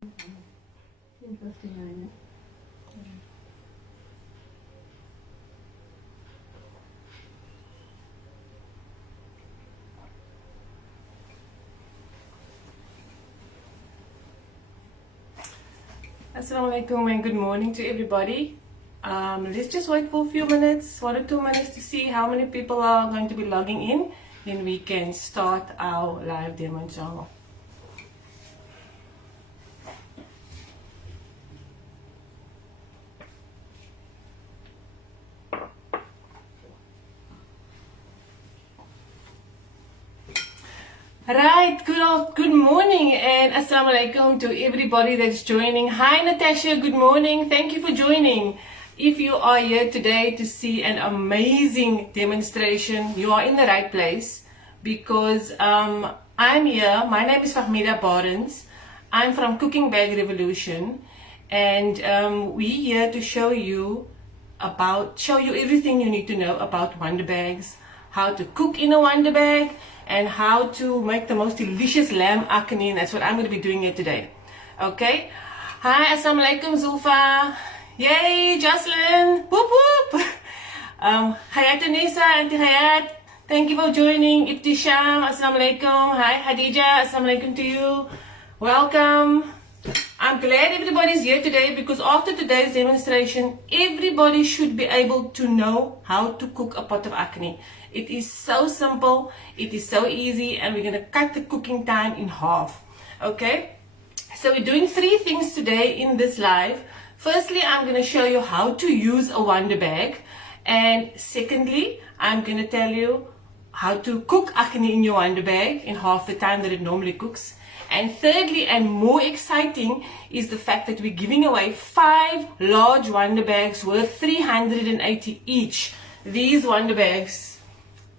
59. Assalamu alaikum and good morning to everybody. Let's just wait for a few minutes, 1 or 2 minutes, to see how many people are going to be logging in. Then we can start our live demo, inshallah. Right, good morning and assalamu alaikum to everybody that's joining. Hi Natasha, good morning. Thank you for joining. If you are here today to see an amazing demonstration, you are in the right place because I'm here. My name is Fahmieda Barends. I'm from Cooking Bag Revolution and we're here to show you everything you need to know about wonder bags, how to cook in a wonder bag, and how to make the most delicious lamb akhni. That's what I'm going to be doing here today. Okay. Hi, assalamu alaikum Zulfa. Yay, Jocelyn. Whoop whoop. Hayat Anisa, Auntie Hayat. Thank you for joining. Ibtisham, assalamu alaikum. Hi, Hadija, assalamu alaikum to you. Welcome. I'm glad everybody's here today because after today's demonstration, everybody should be able to know how to cook a pot of akhni. It is so simple, it is so easy, and we're going to cut the cooking time in half. Okay, so we're doing 3 things today in this live. Firstly, I'm going to show you how to use a wonder bag, and secondly, I'm going to tell you how to cook akhni in your wonder bag in half the time that it normally cooks. And thirdly, and more exciting, is the fact that we're giving away 5 large wonder bags worth 380 each. These wonder bags,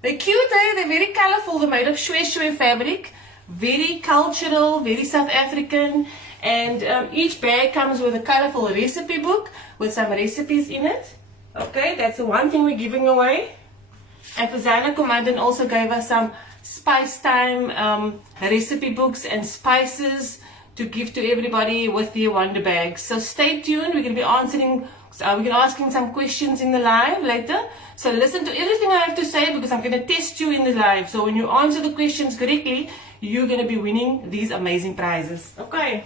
they're cute, eh? They're very colorful. They're made of shwe fabric, very cultural, very South African. And each bag comes with a colorful recipe book with some recipes in it. Okay, that's the one thing we're giving away. And Fazana Commandant also gave us some spice time recipe books and spices to give to everybody with their wonder bags. So stay tuned. We're going to be answering, we're going to be asking some questions in the live later. So listen to everything I have to say because I'm going to test you in the live. So when you answer the questions correctly, you're going to be winning these amazing prizes. Okay.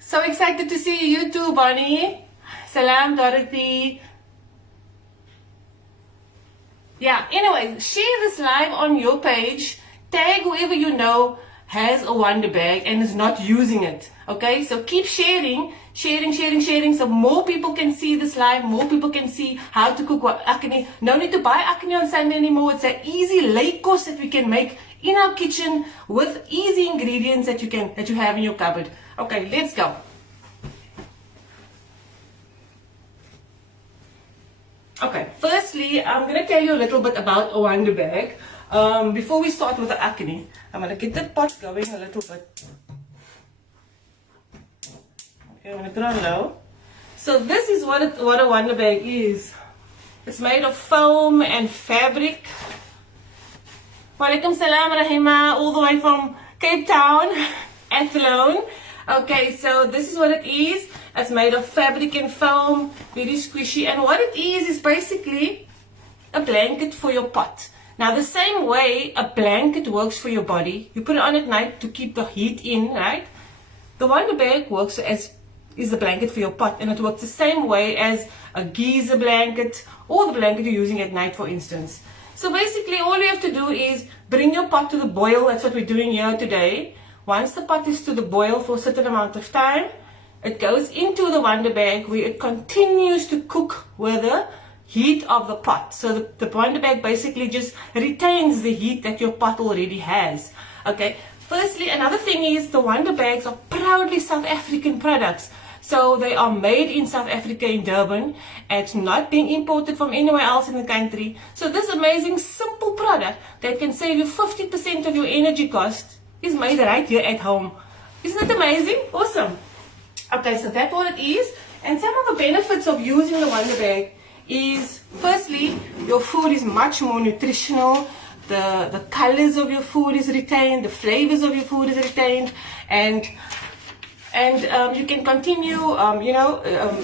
So excited to see you too, Bonnie. Salam, Dorothy. Yeah, anyway, share this live on your page. Tag whoever you know has a wonder bag and is not using it. Okay, so keep sharing so more people can see this live, more people can see how to cook akhni. No need to buy akhni on Sunday anymore. It's an easy late course that we can make in our kitchen with easy ingredients that you have in your cupboard. Okay, let's go. Okay, firstly, I'm going to tell you a little bit about a wonder bag. Before we start with the akhni, I'm going to get the pot going a little bit. Okay, I'm going to put on low. So this is what a wonder bag is. It's made of foam and fabric. Walaikum salam Rahima, all the way from Cape Town, Athlone. Okay, so this is what it is. It's made of fabric and foam, very squishy. And what it is basically a blanket for your pot. Now the same way a blanket works for your body, you put it on at night to keep the heat in, right? The wonder bag works is a blanket for your pot, and it works the same way as a geyser blanket or the blanket you're using at night, for instance. So basically all you have to do is bring your pot to the boil. That's what we're doing here today. Once the pot is to the boil for a certain amount of time, it goes into the wonder bag where it continues to cook with the heat of the pot. So the wonder bag basically just retains the heat that your pot already has. Okay. Firstly, another thing is the wonder bags are proudly South African products. So they are made in South Africa in Durban. It's not being imported from anywhere else in the country. So this amazing simple product that can save you 50% of your energy cost is made right here at home. Isn't it amazing? Awesome. Okay, so that's what it is. And some of the benefits of using the wonder bag is, firstly, your food is much more nutritional. the colors of your food is retained, the flavors of your food is retained, and you can continue,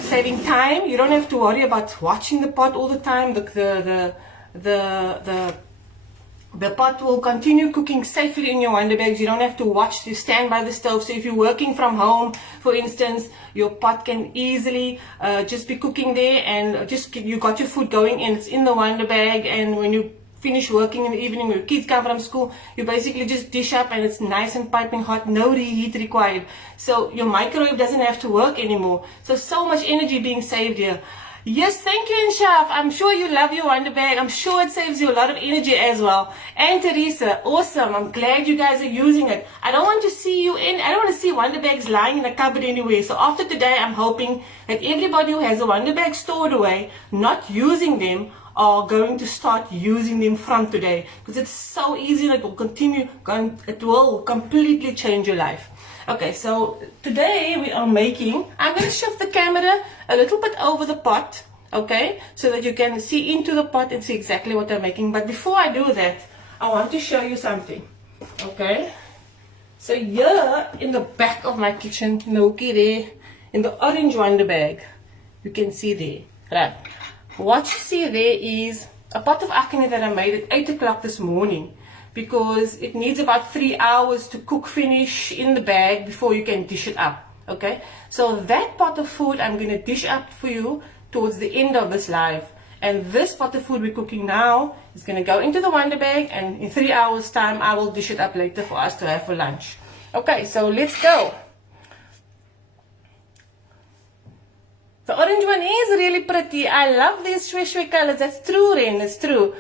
saving time. You don't have to worry about watching the pot all the time. The pot will continue cooking safely in your Wonderbags. You don't have to watch to stand by the stove. So if you're working from home, for instance, your pot can easily just be cooking there, and you got your food going, and it's in the Wonderbag. And when you finish working in the evening, when your kids come from school, you basically just dish up, and it's nice and piping hot, no reheat required. So your microwave doesn't have to work anymore. So much energy being saved here. Yes, thank you, Inshaf. I'm sure you love your Wonderbag. I'm sure it saves you a lot of energy as well. And Teresa, awesome. I'm glad you guys are using it. I don't want to see Wonderbags lying in a cupboard anywhere. So after today, I'm hoping that everybody who has a Wonderbag stored away, not using them, are going to start using them from today, because it's so easy and it will completely change your life. Okay, so today we are making, I'm going to shift the camera a little bit over the pot, okay, so that you can see into the pot and see exactly what I'm making. But before I do that, I want to show you something, okay. So here in the back of my kitchen, in the hookie there, in the orange Wonderbag, you can see there, right. What you see there is a pot of akhni that I made at 8 o'clock this morning, because it needs about 3 hours to cook finish in the bag before you can dish it up. Okay, so that pot of food I'm going to dish up for you towards the end of this live, and this pot of food we're cooking now is going to go into the Wonderbag, and in 3 hours time I will dish it up later for us to have for lunch. Okay, so let's go. The orange one is really pretty. I love these shwe colors. That's true, Ren. It's true.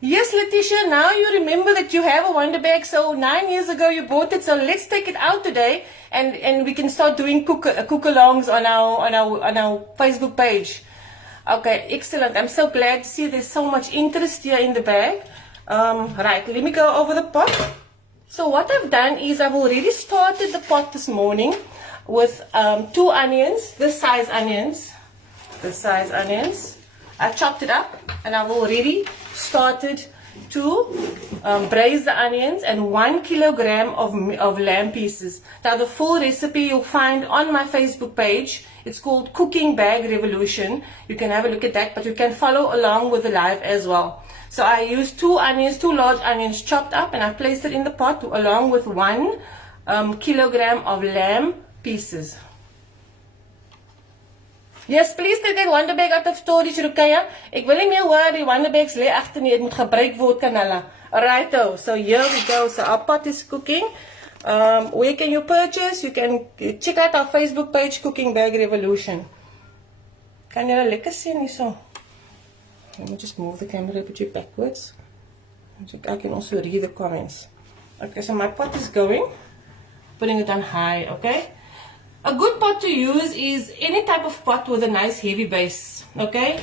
Yes, Letitia, now you remember that you have a Wonderbag. So 9 years ago you bought it. So let's take it out today, and we can start doing cook-alongs on our Facebook page. Okay, excellent. I'm so glad to see there's so much interest here in the bag. Right, let me go over the pot. So what I've done is I've already started the pot this morning with 2 onions, this size onions. I chopped it up, and I've already started to braise the onions, and 1 kilogram of lamb pieces. Now the full recipe you'll find on my Facebook page. It's called Cooking Bag Revolution. You can have a look at that, but you can follow along with the live as well. So I used 2 large onions chopped up, and I placed it in the pot along with 1 kilogram of lamb pieces. Yes, please take that Wonderbag out of storage, Rukaya. Ek wil nie meer hoor die Wonderbags lê agter nie, dit moet gebruik word kan hulle. Alrighto, so here we go. So our pot is cooking. Where can you purchase? You can check out our Facebook page, Cooking Bag Revolution. Kan julle lekker sien hierso? Let me just move the camera a bit backwards, so I can also read the comments. Okay, so my pot is going. Putting it on high, okay? A good pot to use is any type of pot with a nice heavy base, okay?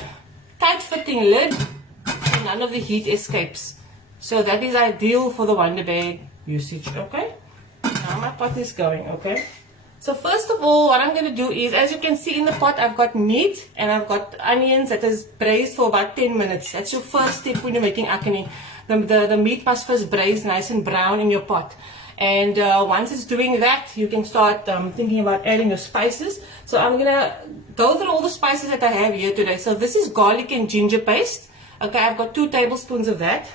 Tight fitting lid, so none of the heat escapes. So that is ideal for the Wonderbag usage, okay? Now my pot is going, okay? So first of all, what I'm going to do is, as you can see in the pot, I've got meat and I've got onions that is braised for about 10 minutes. That's your first step when you're making akhni. The meat must first braise nice and brown in your pot. And once it's doing that, you can start thinking about adding your spices. So I'm going to go through all the spices that I have here today. So this is garlic and ginger paste. Okay, I've got 2 tablespoons of that.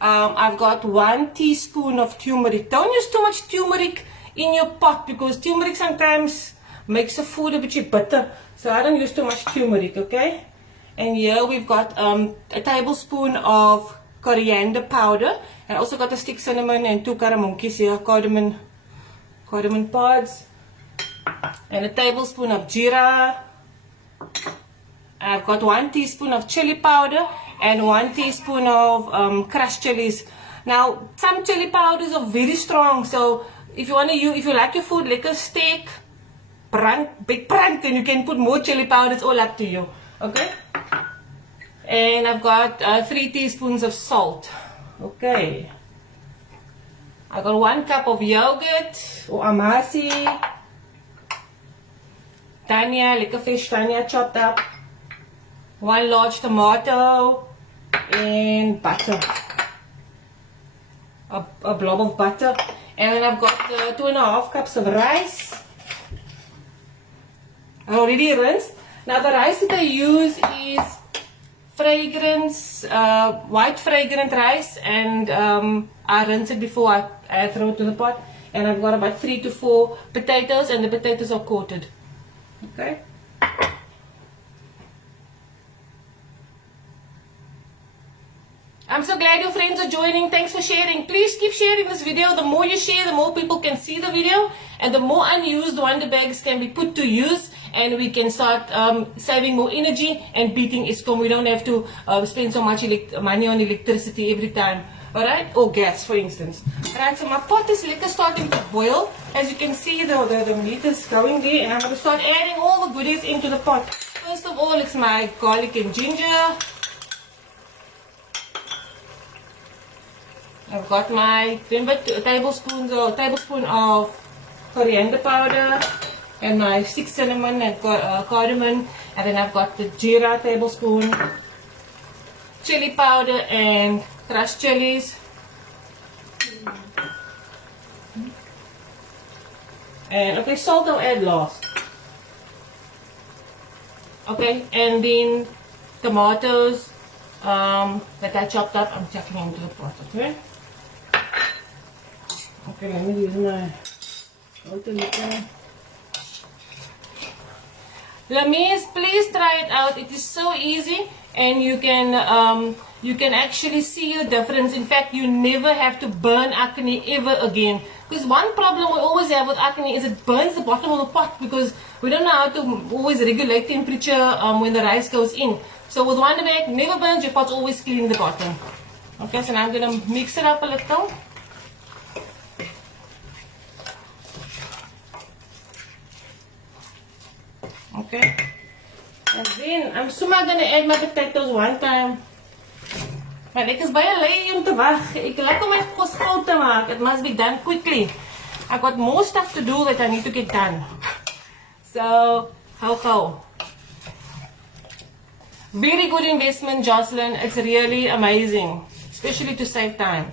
I've got 1 teaspoon of turmeric. Don't use too much turmeric in your pot, because turmeric sometimes makes the food a bit bitter. So I don't use too much turmeric, okay? And here we've got a tablespoon of coriander powder. And I also got a stick cinnamon and 2 caramonkies here, cardamom pods. And a tablespoon of jeera. I've got 1 teaspoon of chili powder and 1 teaspoon of crushed chilies. Now, some chili powders are very strong, so if you like your food like a steak, big brand, then you can put more chili powder. It's all up to you. Okay? And I've got 3 teaspoons of salt. Okay. I got 1 cup of yogurt or Amasi. Tanya, lekker fish, Tanya chopped up. 1 large tomato. and butter. A blob of butter. And then I've got 2.5 cups of rice. I already rinsed. Now the rice that I use is fragrance, white fragrant rice, and I rinse it before I throw it to the pot. And I've got about 3 to 4 potatoes, and the potatoes are coated. Okay. I'm so glad your friends are joining. Thanks for sharing. Please keep sharing this video. The more you share, the more people can see the video, and the more unused wonder bags can be put to use, and we can start saving more energy and beating Eskom. We don't have to spend so much money on electricity every time. Alright, or gas for instance. Alright, so my pot is starting to boil. As you can see, the meat is going there, and I'm going to start adding all the goodies into the pot. First of all, it's my garlic and ginger. I've got my tablespoon of coriander powder, and my 6 cinnamon and cardamom, and then I've got the Jeera tablespoon, chili powder and crushed chilies, and okay, salt I'll add last. Okay, and then tomatoes that I chopped up, I'm chucking into the pot. Okay. Okay, let me use my water liquor. Lamis, please try it out. It is so easy, and you can actually see the difference. In fact, you never have to burn akhni ever again. Because one problem we always have with akhni is it burns the bottom of the pot, because we don't know how to always regulate temperature when the rice goes in. So with Wonderbag, never burns, your pot's always clean the bottom. Okay, so now I'm going to mix it up a little. Okay, and then I'm soon going to add my potatoes one time. Maar ek is baie lui om te wag. Ek like om my kos gou te maak. It must be done quickly. I've got more stuff to do that I need to get done. So, how? Very good investment, Jocelyn. It's really amazing, especially to save time.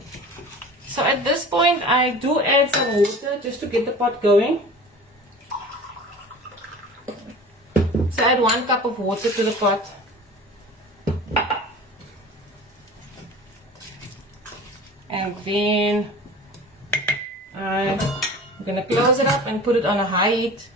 So at this point, I do add some water just to get the pot going. So I add 1 cup of water to the pot. And then I'm going to close it up and put it on a high heat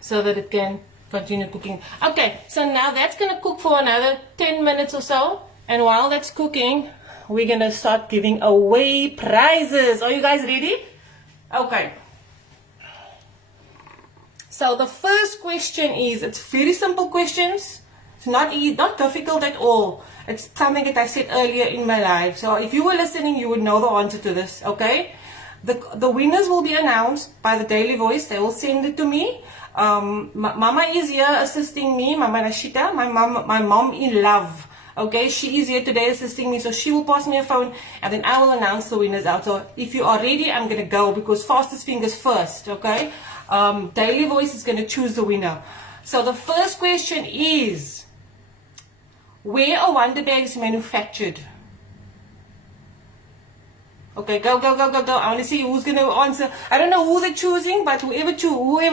so that it can continue cooking. Okay, so now that's going to cook for another 10 minutes or so. And while that's cooking, we're going to start giving away prizes. Are you guys ready? Okay. So the first question is, it's very simple questions. It's not difficult at all. It's something that I said earlier in my life. So if you were listening, you would know the answer to this, okay? The winners will be announced by the Daily Voice. They will send it to me. Mama is here assisting me, Mama Rashida, my mom in love. Okay, she is here today assisting me, so she will pass me a phone, and then I will announce the winners out. So if you are ready, I'm going to go, because fastest fingers first, okay? Daily Voice is going to choose the winner. So the first question is, where are Wonderbags manufactured? Okay, go. I want to see who's going to answer. I don't know who they're choosing, but whoever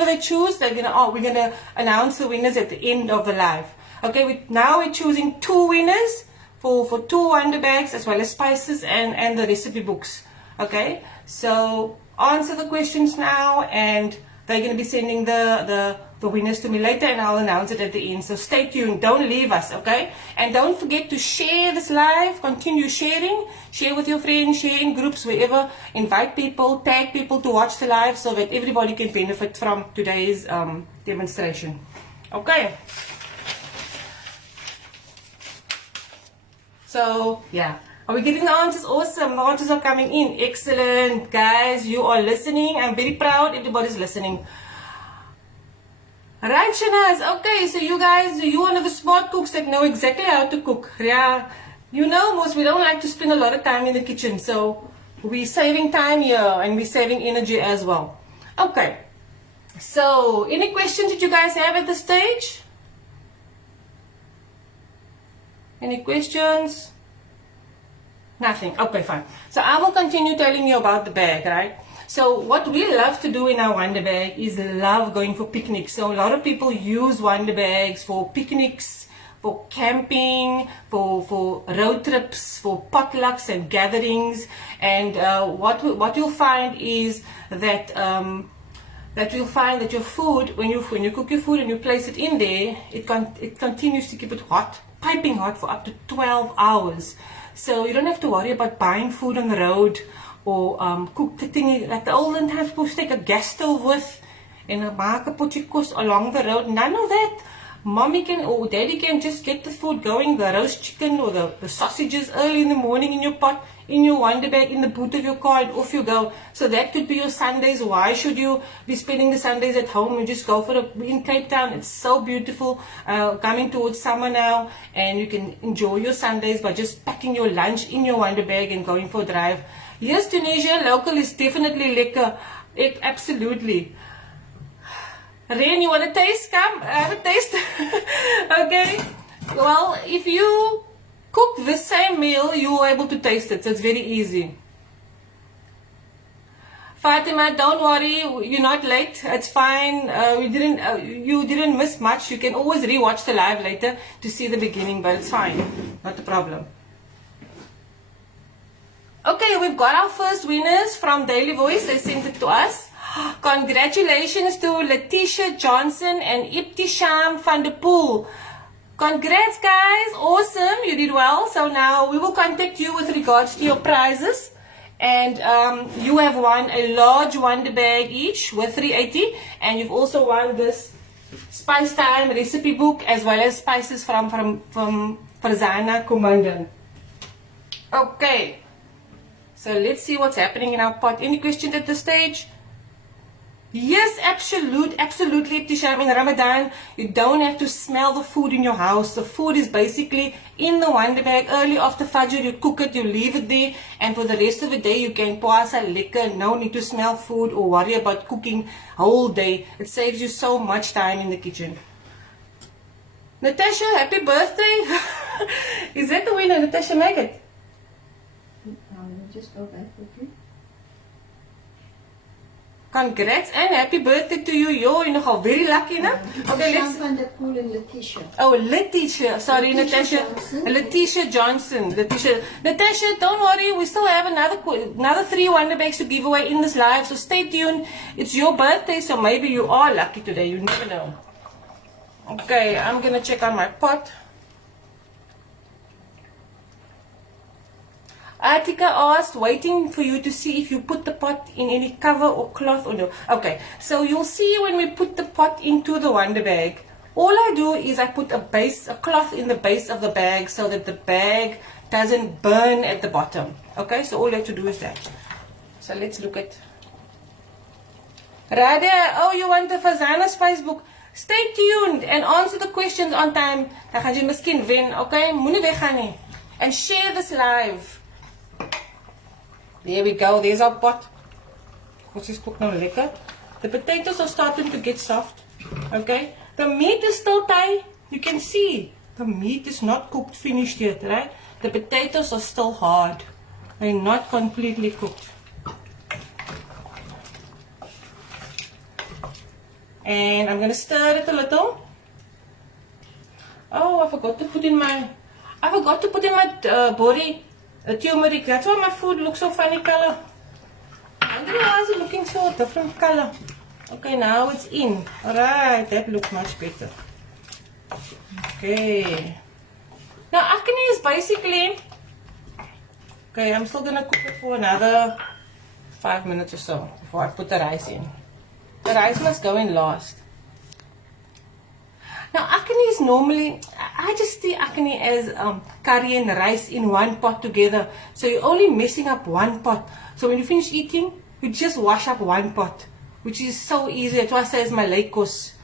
they choose, we're going to announce the winners at the end of the live. Okay, now we're choosing 2 winners for 2 Wonderbags, as well as spices and the recipe books. Okay, so answer the questions now, and they're going to be sending the winners to me later, and I'll announce it at the end. So stay tuned. Don't leave us, okay? And don't forget to share this live. Continue sharing. Share with your friends. Share in groups, wherever. Invite people. Tag people to watch the live so that everybody can benefit from today's demonstration. Okay. So, yeah. Are we getting the answers? Awesome. The answers are coming in. Excellent. Guys, you are listening. I'm very proud everybody's listening. Right, Shanaz. Okay, so you guys, you're one of the smart cooks that know exactly how to cook. Yeah. You know, most we don't like to spend a lot of time in the kitchen. So, we're saving time here, and we're saving energy as well. Okay. So, any questions that you guys have at this stage? Any questions? Nothing. Okay, fine. So I will continue telling you about the bag, right? So what we love to do in our Wonderbag is love going for picnics. So a lot of people use Wonderbags for picnics, for camping, for road trips, for potlucks and gatherings. And what you'll find is that you'll find that your food, when you cook your food and you place it in there, it continues to keep it hot, piping hot for up to 12 hours. So you don't have to worry about buying food on the road or cook the thing like the olden times. People used to take a gas stove with and maak 'n potjie kos along the road. None of that. Mommy can or daddy can just get the food going, the roast chicken or the sausages early in the morning in your pot, in your Wonderbag, in the boot of your car, and off you go. So that could be your Sundays. Why should you be spending the Sundays at home? You just go for in Cape Town. It's so beautiful, coming towards summer now, and you can enjoy your Sundays by just packing your lunch in your Wonderbag and going for a drive. Yes, Tunisia local is definitely lekker. Absolutely. Rain, you want a taste? Come, have a taste. Okay. Well, if you cook the same meal, you are able to taste it. So it's very easy. Fatima, don't worry. You're not late. It's fine. You didn't miss much. You can always rewatch the live later to see the beginning, but it's fine. Not a problem. Okay, we've got our first winners from Daily Voice. They sent it to us. Congratulations to Letitia Johnson and Ibtisham van der Poel. Congrats, guys. Awesome. You did well. So now we will contact you with regards to your prizes. And you have won a large Wonderbag each with 380. And you've also won this Spice Time recipe book as well as spices from Farzana Kumandan. Okay. So let's see what's happening in our pot. Any questions at this stage? Yes, absolutely, Tisham. In Ramadan, you don't have to smell the food in your house. The food is basically in the Wonderbag. Early after Fajr, you cook it, you leave it there, and for the rest of the day, you can puasa lekker. No need to smell food or worry about cooking whole day. It saves you so much time in the kitchen. Natasha, happy birthday! Is that the winner, Natasha Maggot? Just go back with you. Congrats and happy birthday to you. You're nogal very lucky, no? Okay, let's. Van der Poel and Letitia. Oh, Letitia. Sorry, Natasha. Letitia Johnson. Natasha, don't worry. We still have another 3 Wonderbags to give away in this live. So stay tuned. It's your birthday, so maybe you are lucky today. You never know. Okay, I'm gonna check on my pot. Atika asked, waiting for you to see if you put the pot in any cover or cloth or no. Okay, so you'll see when we put the pot into the Wonderbag, all I do is I put a cloth in the base of the bag so that the bag doesn't burn at the bottom. Okay, so all you have to do is that. So let's look at Radia. Oh, you want the Fazana Spice book? Stay tuned and answer the questions on time. Dan gaan jy miskien wen, okay? Moenie weggaan nie. And share this live. There we go, there's our pot. Kos is cooked now lekker. The potatoes are starting to get soft. Okay? The meat is still Thai. You can see. The meat is not cooked, finished yet, right? The potatoes are still hard. They're not completely cooked. And I'm gonna stir it a little. Oh, I forgot to put in my body. Tumeric. That's why my food looks so funny color. I don't know why it's looking so different color. Okay, now it's in. Alright, that looks much better. Okay. Now Akhni is basically. Okay, I'm still gonna cook it for another 5 minutes or so before I put the rice in. The rice must go in last. Now Akhni is normally, I just see Akhni as curry and rice in one pot together. So you're only messing up one pot. So when you finish eating, you just wash up one pot, which is so easy. That's why I say it's my late course.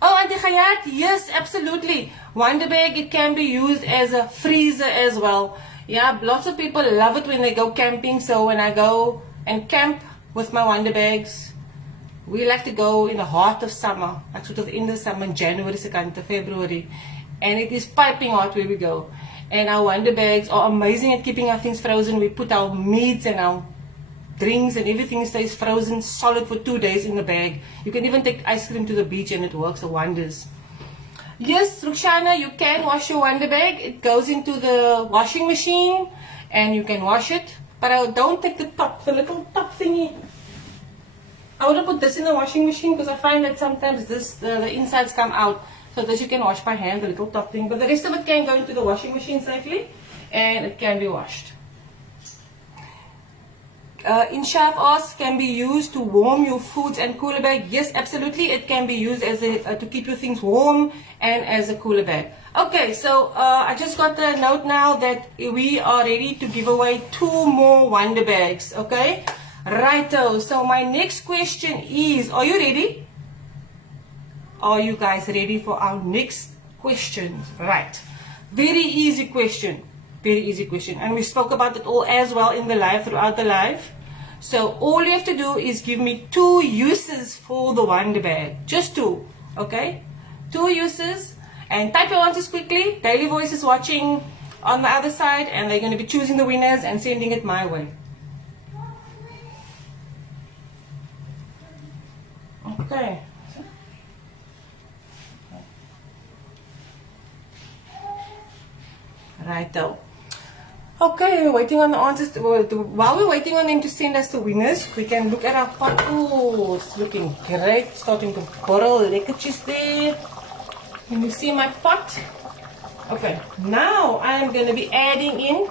Oh, and the Khayat, yes, absolutely. Wonderbag, it can be used as a freezer as well. Yeah, lots of people love it when they go camping. So when I go and camp with my Wonderbags, we like to go in the heart of summer, like sort of in the summer, January, 2nd, February, and it is piping hot where we go. And our Wonder Bags are amazing at keeping our things frozen. We put our meats and our drinks and everything stays frozen solid for 2 days in the bag. You can even take ice cream to the beach and it works wonders. Yes, Rukhshana, you can wash your Wonder Bag. It goes into the washing machine and you can wash it. But I don't take the top, the little top thingy. I wouldn't put this in the washing machine because I find that sometimes the insides come out. So this you can wash by hand, the little top thing. But the rest of it can go into the washing machine safely and it can be washed. Inshaf asks, can be used to warm your foods and cooler bag? Yes, absolutely. It can be used as to keep your things warm and as a cooler bag. Okay, so I just got the note now that we are ready to give away 2 more Wonder Bags. Okay, righto. So my next question is, are you ready? Are you guys ready for our next question? Right. Very easy question. Very easy question. And we spoke about it all as well in the live, throughout the live. So all you have to do is give me 2 uses for the Wonder Bag. Just 2. Okay? 2 uses. And type your answers quickly. Daily Voice is watching on the other side and they're going to be choosing the winners and sending it my way. Okay. Righto. Okay, we're waiting on the answers. While we're waiting on them to send us the winners, we can look at our pot. Oh, it's looking great. Starting to borrow lekkertjes there. Can you see my pot? Okay, now I'm going to be adding in.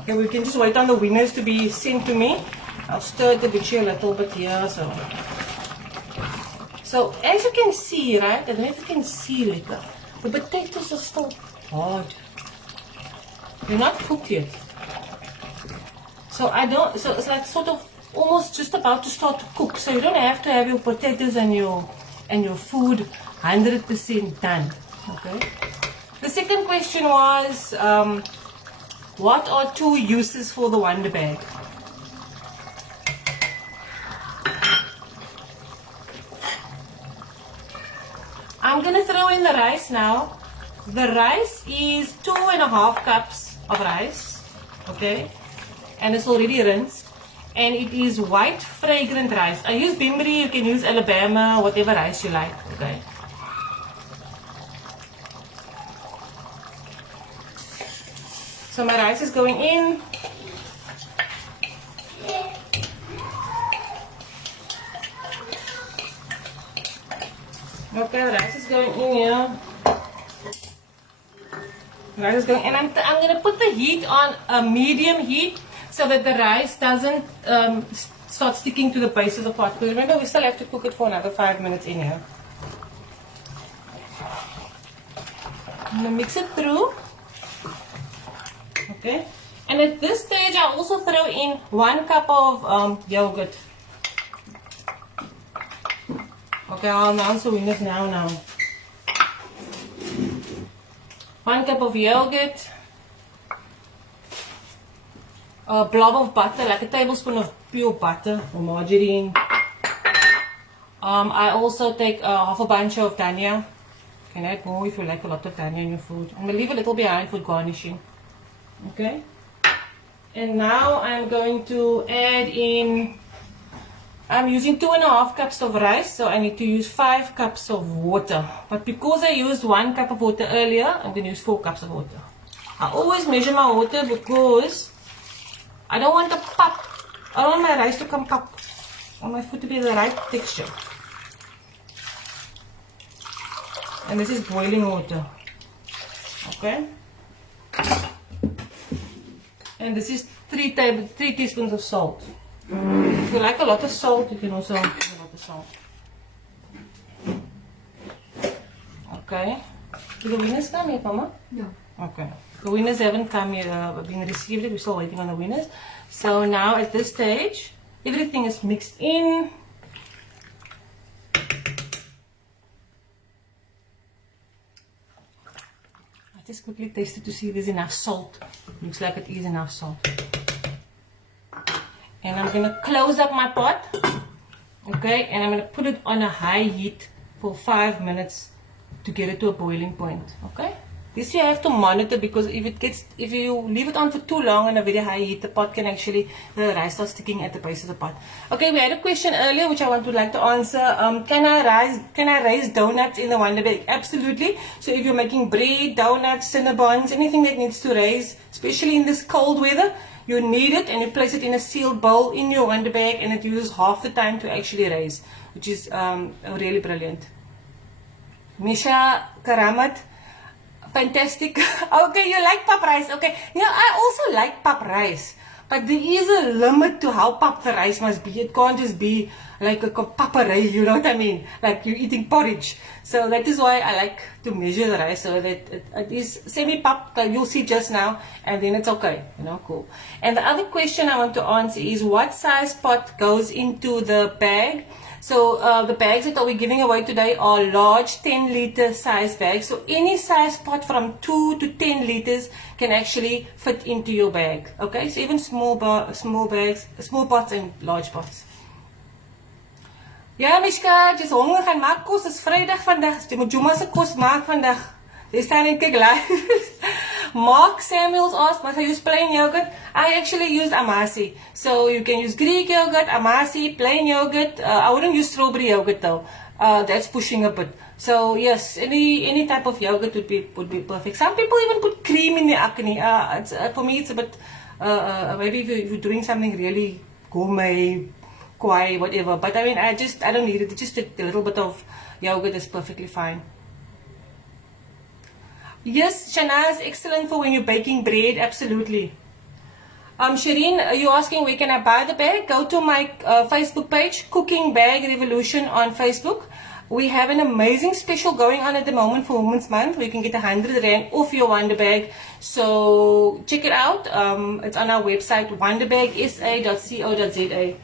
Okay, we can just wait on the winners to be sent to me. I'll stir the butcher a little bit here. So as you can see, right? I don't know if you can see later. The potatoes are still hard. They're not cooked yet. So it's like sort of almost just about to start to cook. So you don't have to have your potatoes and your food 100% done. Okay. The second question was, what are 2 uses for the Wonder Bag? I'm going to throw in the rice now. The rice is 2.5 cups of rice, okay, and it's already rinsed, and it is white fragrant rice. I use Bimbri, you can use Alabama, whatever rice you like, okay. So my rice is going in. Okay, the rice is going in here. Rice is going, and I'm going to put the heat on a medium heat so that the rice doesn't start sticking to the base of the pot. Because remember, we still have to cook it for another 5 minutes in here. I'm going to mix it through. Okay, and at this stage, I'll also throw in 1 cup of yogurt. Okay, I'll announce the winners now. 1 cup of yogurt, a blob of butter, like a tablespoon of pure butter or margarine. I also take half a bunch of dhania. You can add more if you like a lot of dhania in your food. I'm going to leave a little behind for garnishing. Okay. And now I'm going to add in, I'm using 2.5 cups of rice, so I need to use 5 cups of water. But because I used 1 cup of water earlier, I'm going to use 4 cups of water. I always measure my water because I don't want to pop. I don't want my rice to come pop. I want my food to be the right texture. And this is boiling water. Okay. And this is 3 teaspoons of salt. If you like a lot of salt, you can also add a lot of salt. Okay. Do the winners come yet, Mama? No. Okay. The winners haven't come yet, been received yet. We're still waiting on the winners. So now at this stage, everything is mixed in. I just quickly tasted to see if there's enough salt. Looks like it is enough salt. And I'm going to close up my pot. Okay, and I'm going to put it on a high heat for 5 minutes to get it to a boiling point. Okay. This you have to monitor, because if you leave it on for too long on a very high heat, the pot can actually, the rice starts sticking at the base of the pot. Okay, we had a question earlier which I would like to answer. Can I raise donuts in the Wonderbag? Absolutely. So if you're making bread, donuts, cinnabons, anything that needs to raise, especially in this cold weather, you need it, and you place it in a sealed bowl in your Wonderbag, and it uses half the time to actually raise, which is really brilliant. Misha Karamat, fantastic. Okay, you like pap rice. Okay, I also like pap rice, but there is a limit to how pap the rice must be. It can't just be like a paparay, you know what I mean, like you're eating porridge. So that is why I like to measure the rice, so that it is semi-pap, you'll see just now, and then it's okay, cool. And the other question I want to answer is, what size pot goes into the bag? So the bags that we're giving away today are large 10-liter size bags. So any size pot from 2 to 10 liters can actually fit into your bag. Okay, so even small bags, small pots and large pots. Ja, Mishka, just honger gaan maak kos. Dis Vrydag vandag. Jy moet Juma se kos maak vandag. Jy staan en kyk live. Mark Samuels asked, must I use plain yogurt? I actually used Amasi. So you can use Greek yogurt, Amasi, plain yogurt. I wouldn't use strawberry yogurt though. That's pushing a bit. So yes, any type of yogurt would be perfect. Some people even put cream in the Akhni. For me it's a bit, maybe if you're doing something really gourmet, kwai, whatever. But I mean, I don't need it. Just a little bit of yogurt is perfectly fine. Yes, Shana is excellent for when you're baking bread, absolutely. Shireen, you're asking where can I buy the bag? Go to my Facebook page, Cooking Bag Revolution on Facebook. We have an amazing special going on at the moment for Women's Month, where you can get 100 Rand off your Wonderbag. So check it out. It's on our website, wonderbagsa.co.za.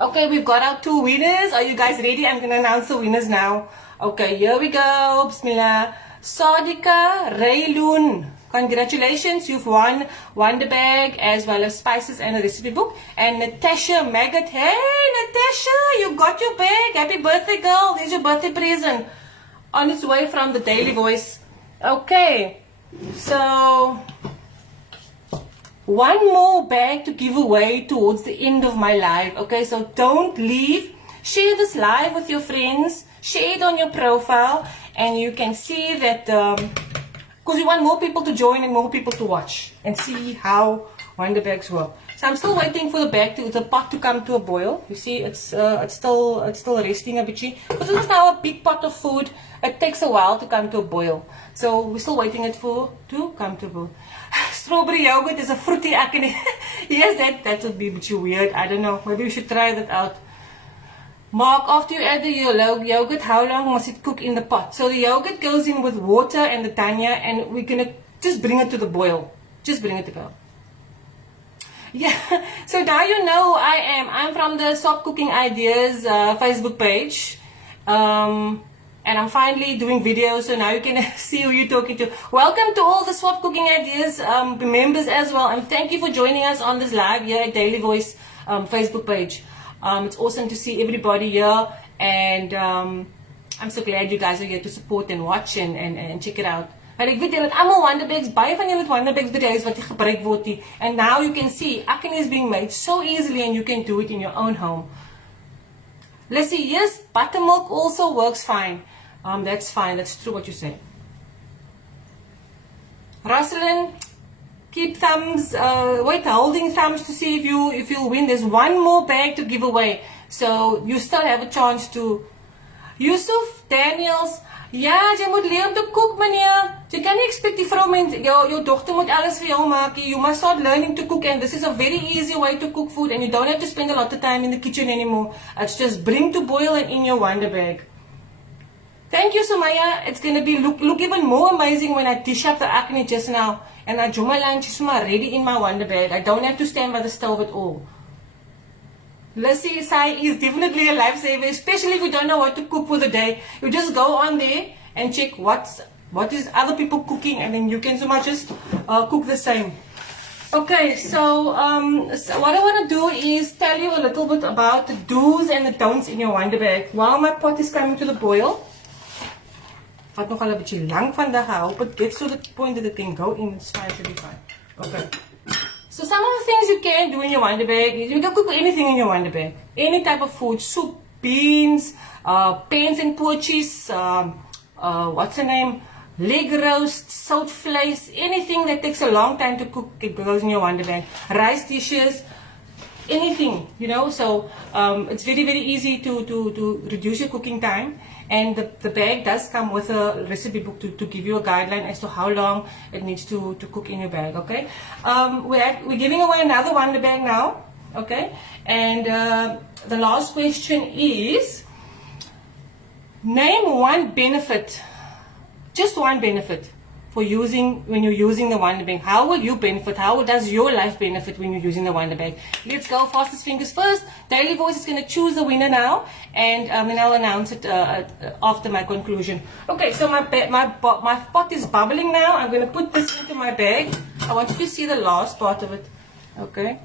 Okay, we've got our 2 winners. Are you guys ready? I'm going to announce the winners now. Okay, here we go. Bismillah. Sadika Rayloon. Congratulations, you've won Wonderbag as well as spices and a recipe book. And Natasha Maggot. Hey, Natasha, you got your bag. Happy birthday, girl. There's your birthday present. On its way from the Daily Voice. Okay, so one more bag to give away towards the end of my live. Okay, so don't leave. Share this live with your friends. Share it on your profile, and you can see that, because we want more people to join and more people to watch and see how Wonderbags work. So I'm still waiting for the pot to come to a boil. You see, it's still resting a bit. Because it's now a big pot of food. It takes a while to come to a boil. So we're still waiting it to come to a boil. Strawberry yogurt is a fruity Akhni. Yes, that would be a bit weird. I don't know. Maybe we should try that out. Mark, after you add the yogurt, how long must it cook in the pot? So the yogurt goes in with water and the dhania, and we're going to just bring it to the boil. Just bring it to go. Yeah, so now you know who I am. I'm from the Swap Cooking Ideas Facebook page. And I'm finally doing videos, so now you can see who you're talking to. Welcome to all the Swap Cooking Ideas members as well. And thank you for joining us on this live here at Daily Voice Facebook page. It's awesome to see everybody here, and I'm so glad you guys are here to support and watch and check it out. Maar ek weet julle het almal Wonderbags, baie van julle het Wonderbags by die huis wat gebruik word nie. And now you can see Akhni is being made so easily, and you can do it in your own home. Let's see, yes, buttermilk also works fine. That's fine, that's true what you say. Rosalind, keep thumbs, holding thumbs to see if you win. There's one more bag to give away, so you still have a chance to. Yusuf Daniels, ja, jy moet leer om te kook, meneer. Jy kan nie expect die vrou met jou dogter moet alles vir jou maak. You must start learning to cook, and this is a very easy way to cook food, and you don't have to spend a lot of time in the kitchen anymore. It's just bring to boil and in your Wonderbag. Thank you, Sumaya. It's gonna be look even more amazing when I dish up the Akhni just now, and I juma lunch is ready in my Wonderbag. I don't have to stand by the stove at all. Lissy Sai is definitely a lifesaver, especially if you don't know what to cook for the day. You just go on there and check what is other people cooking, and then you can just cook the same. Okay, so what I want to do is tell you a little bit about the do's and the don'ts in your Wonderbag while my pot is coming to the boil. Vat nogal 'n bietjie lank vandag. I hope it gets to the point that it can go in. It's fine, should be fine. Okay. So some of the things you can do in your Wonderbag, you can cook anything in your Wonderbag. Any type of food, soup, beans, pans and poaches, what's the name? Leg roast, salt flies, anything that takes a long time to cook, it goes in your Wonderbag. Rice dishes, anything, you know. So it's very, very easy to reduce your cooking time. And the bag does come with a recipe book to give you a guideline as to how long it needs to cook in your bag, okay? We're giving away another Wonderbag now, okay? And the last question is, name one benefit, just one benefit for when you're using the Wonderbag. How will you benefit? How does your life benefit when you're using the Wonderbag? Let's go, fastest fingers first. Daily Voice is going to choose the winner now, and then I'll announce it after my conclusion. Okay, so my pot is bubbling now. I'm going to put this into my bag. I want you to see the last part of it. Okay.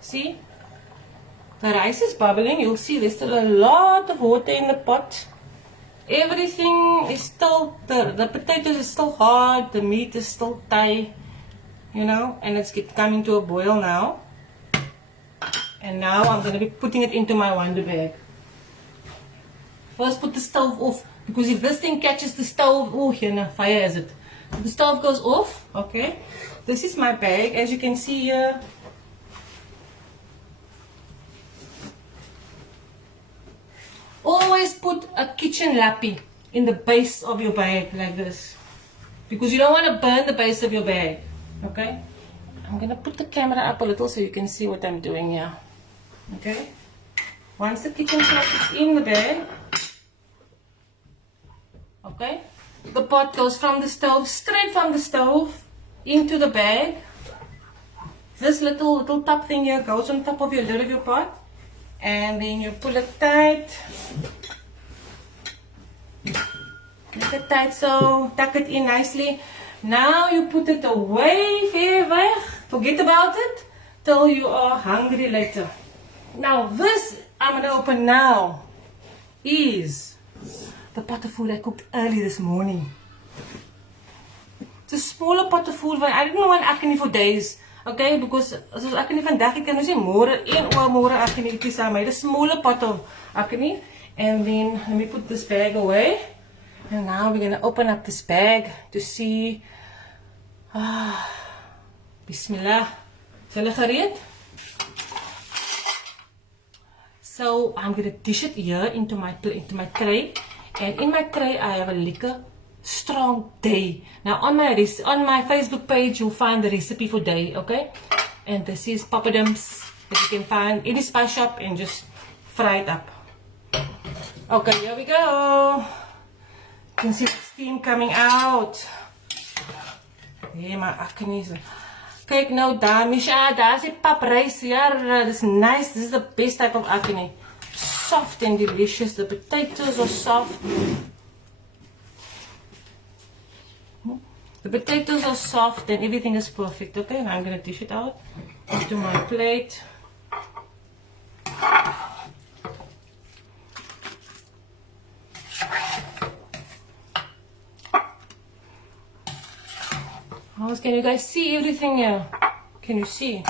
See? The rice is bubbling. You'll see there's still a lot of water in the pot. Everything is still, the potatoes is still hard, the meat is still tight, you know, and it's coming to a boil now. And now I'm going to be putting it into my Wonderbag. First put the stove off, because if this thing catches the stove, oh, here now, fire is it. If the stove goes off, okay, this is my bag, as you can see here. Always put a kitchen lappy in the base of your bag like this, because you don't want to burn the base of your bag, okay? I'm going to put the camera up a little so you can see what I'm doing here, okay? Once the kitchen cloth is in the bag, okay, the pot goes from the stove, straight from the stove into the bag. This little top thing here goes on top of your lid of your pot. And then you pull it tight. Make it tight so, tuck it in nicely. Now you put it away, ver weg. Forget about it till you are hungry later. Now this I'm going to open now is the pot of food I cooked early this morning. It's a smaller pot of food. I didn't want Akhni for days. Okay, because soos Akhni vandag, ek kan nou sê môre, 1 uur môre Akhni eet saam met 'n smaller pot of Akhni. And then let me put this bag away. And now we're going to open up this bag to see. Bismillah. Is hulle gereed? So I'm going to dish it here into my tray. And in my tray I have a lekker strong day. Now on my Facebook page you'll find the recipe for day, okay? And this is poppadoms that you can find in the spice shop and just fry it up. Okay, here we go. You can see the steam coming out. Hey, my Akhni. Kyk nou daar, Misha, daar's die pap rice here. This is nice. This is the best type of Akhni. Soft and delicious. The potatoes are soft. The potatoes are soft and everything is perfect, okay? Now I'm going to dish it out into my plate. Can you guys see everything here? Can you see?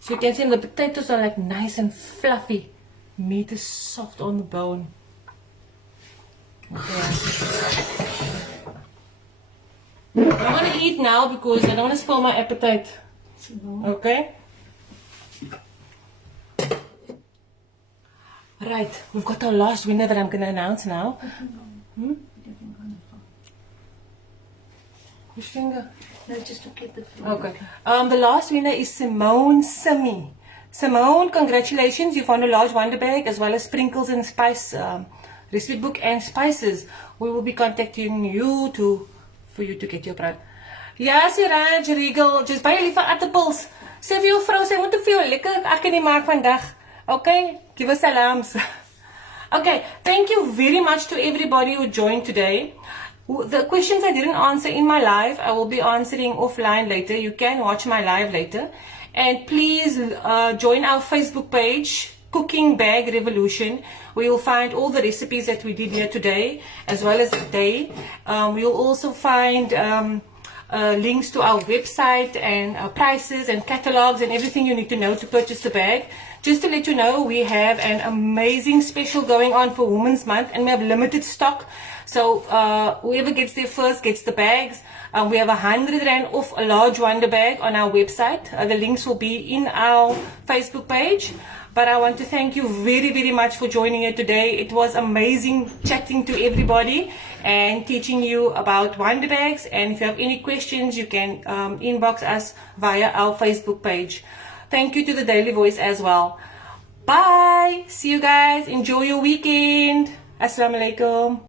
So you can see the potatoes are like nice and fluffy. Meat is soft on the bone. Okay. I want to eat now because I don't want to spoil my appetite. Okay? Right, we've got our last winner that I'm going to announce now. Which finger? No, just look at the finger. Okay. The last winner is Simone Simi. Simone, congratulations. You found a large Wonderbag as well as sprinkles and spice recipe book and spices. We will be contacting you for you to get your product. Ja, sy Raj Regal, just baie lief vir aardappels. Sê vir jou vrou, sy moet te veel lekker Akhni maak vandag. Okay, give us salams. Okay, thank you very much to everybody who joined today. The questions I didn't answer in my live, I will be answering offline later. You can watch my live later. And please join our Facebook page, Cooking Bag Revolution, where you'll find all the recipes that we did here today, as well as today. You'll also find links to our website and prices and catalogs and everything you need to know to purchase the bag. Just to let you know, we have an amazing special going on for Women's Month, and we have limited stock. So whoever gets there first gets the bags. We have 100 Rand off a large Wonderbag on our website. The links will be in our Facebook page. But I want to thank you very, very much for joining it today. It was amazing chatting to everybody and teaching you about Wonderbags. And if you have any questions, you can inbox us via our Facebook page. Thank you to the Daily Voice as well. Bye. See you guys. Enjoy your weekend. Assalamu alaikum.